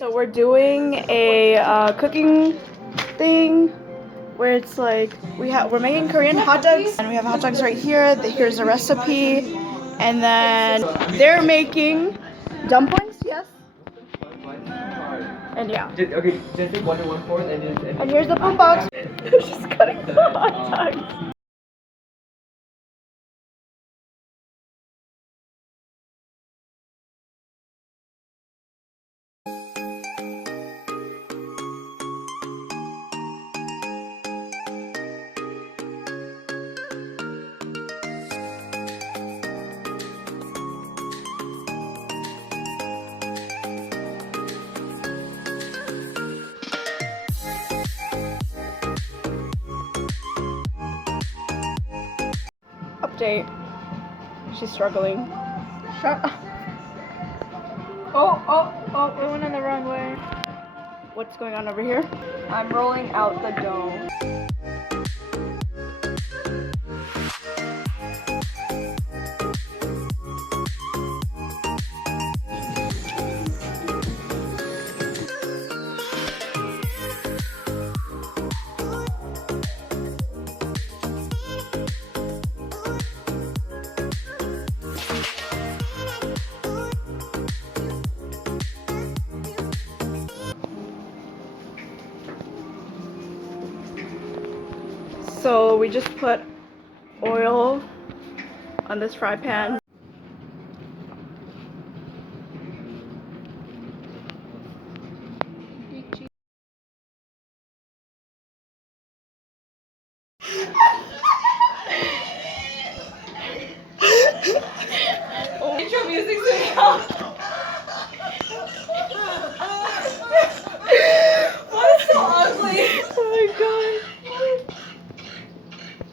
So we're doing a cooking thing where it's like we're making Korean hot dogs and we have hot dogs right here. Here's a recipe, and then they're making dumplings. Yes. And yeah. Okay, just take 1 to 1/4 And here's the food box. They're just cutting the hot dogs. Update. She's struggling. Shut up. Oh, we went in the wrong way. What's going on over here? I'm rolling out the dough. So we just put oil on this fry pan. Intro music's going out. Why is so ugly? Oh my god.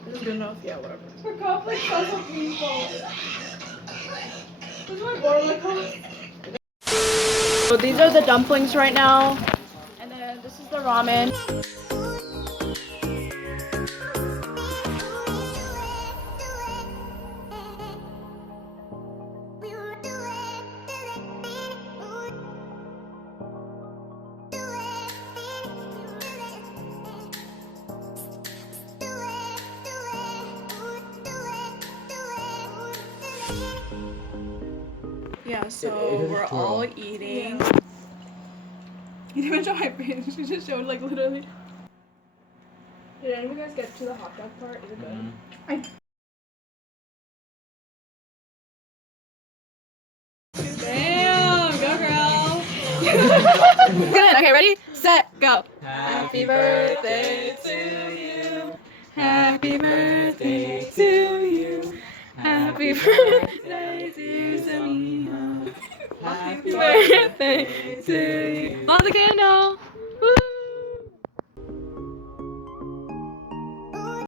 This is good enough, yeah, whatever. Her conflict sounds so painful. What's my board like? So these are the dumplings right now. And then this is the ramen. Yeah, so we're all eating. Yeah. You didn't even show my face. You just showed like literally. Did any of you guys get to the hot dog part? Is it good? Damn, go girl. Good. Okay, ready, set, go. Happy birthday to you. Happy birthday to you. Happy birthday to Samia. Happy birthday to you. Blow the candle.